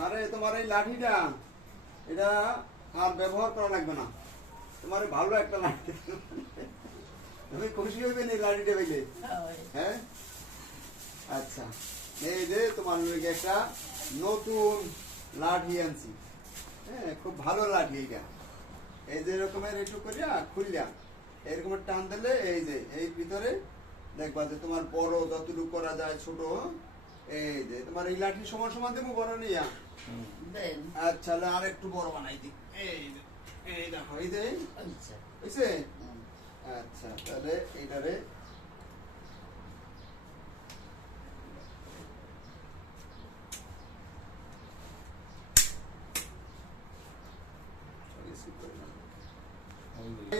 মানে তোমার এই লাঠিটা এটা আর ব্যবহার করা লাগবে না। তোমার ভালো একটা লাঠি, তুমি খুশি হইবে না লাঠিটা পেলে? হ্যাঁ, আচ্ছা। এই যে তোমার একটা নতুন লাঠি আনছি। হ্যাঁ, খুব ভালো লাঠি এটা। এই যে এরকমের একটু করিয়া খুললাম, এরকম টান দিলে এই যে এই ভিতরে দেখবা যে তোমার বড় যতটুকু করা যায় ছোট, এই যে তোমার এই লাঠি সমান সমান দেবো, বড় নিয়া। আচ্ছা, আর একটু বড় বানাই দিই। এই দেখো, এই যে বুঝছে। আচ্ছা, তাহলে এইটারে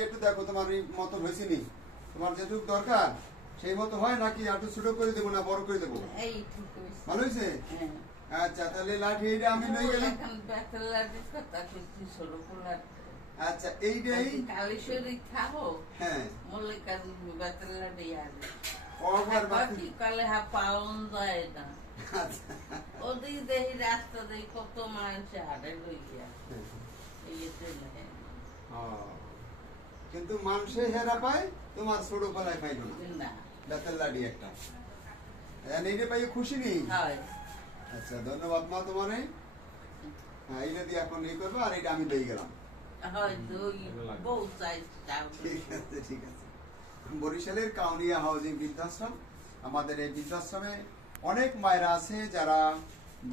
একটু দেখো তোমার এই মতো হয়েছে নি, তোমার যেটুকু দরকার সেই মতো হয় নাকি একটু ছোট করে দেবো না বড় করে দেবো? ভালো হয়েছে। আচ্ছা, তাহলে লাঠি এইটা আমি লই গেলাম। আচ্ছা, এইটাই কালেশ্বরী খাবো। হ্যাঁ, মল্লিকার বেতের লাঠি আছে কভার বাকি কালে পাওন যায় না। আচ্ছা, ওদিক দেখি রাস্তা দেখি কত মানুষ হাটে লইয়া কিন্তু মানুষে হেরা পায়, তোমার ছোট গলায় পাইল না। বেতের লাঠি একটা এইটা পাই খুশি নেই? আচ্ছা, ধন্যবাদ মা তোমার। হ্যাঁ, এইটা দিয়ে এখন এই করবো, আর এটা আমি দিয়ে গেলাম। ঠিক আছে, ঠিক আছে। বরিশালের কাউনিয়া হাউজিং বৃদ্ধাশ্রম, আমাদের এই বৃদ্ধাশ্রমে অনেক মায়েরা আছে যারা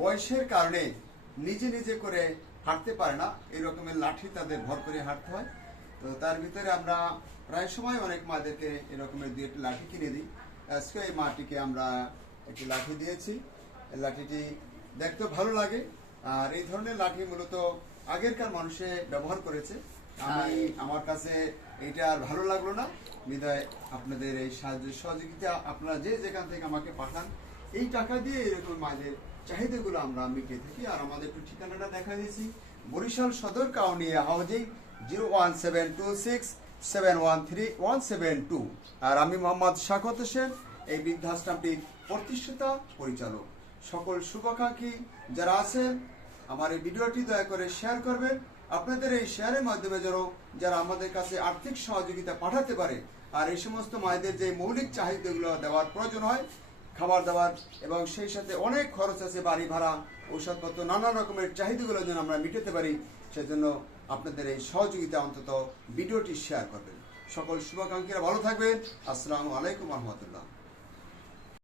বয়সের কারণে নিজে নিজে করে হাঁটতে পারে না, এই রকমের লাঠি তাদের ভর করে হাঁটতে হয়। তো তার ভিতরে আমরা প্রায় সময় অনেক মাদেরকে এরকমের দুই একটি লাঠি কিনে দিই। আজকে এই মাটিকে আমরা একটি লাঠি দিয়েছি। এই লাঠিটি দেখতে ভালো লাগে, আর এই ধরনের লাঠি মূলত আগেরকার মানুষে ব্যবহার করেছে। আমার কাছে এইটা আর ভালো লাগলো না, বিধায় আপনাদের এই সাহায্য সহযোগিতা আপনারা যে যেখান থেকে আমাকে পাঠান, এই টাকা দিয়ে এরকম মায়েদের চাহিদাগুলো আমরা মিটিয়ে থাকি। আর আমাদের একটু ঠিকানাটা দেখা দিয়েছি, বরিশাল সদর কাউনিয়া হাউজিং 01726713172। আর আমি মোহাম্মদ শাকত হোসেন, এই বৃদ্ধাশ্রমটির প্রতিষ্ঠাতা পরিচালক। সকল শুভাকাঙ্ক্ষী যারা আছেন আমার এই ভিডিওটি দয়া করে শেয়ার করবেন। আপনাদের এই শেয়ারের মাধ্যমে যারা আমাদের কাছে আর্থিক সহযোগিতা পাঠাতে পারে, আর এই সমস্ত মায়েদের যে মৌলিক চাহিদাগুলো দেওয়ার প্রয়োজন হয়, খাবার দাবার এবং সেই সাথে অনেক খরচ আছে, বাড়ি ভাড়া, ঔষধপত্র, নানা রকমের চাহিদাগুলো যেন আমরা মিটাতে পারি, সেজন্য আপনাদের এই সহযোগিতা অন্তত ভিডিওটি শেয়ার করবেন। সকল শুভাকাঙ্ক্ষীরা ভালো থাকবেন। আসসালামু আলাইকুম রহমতুল্লাহ।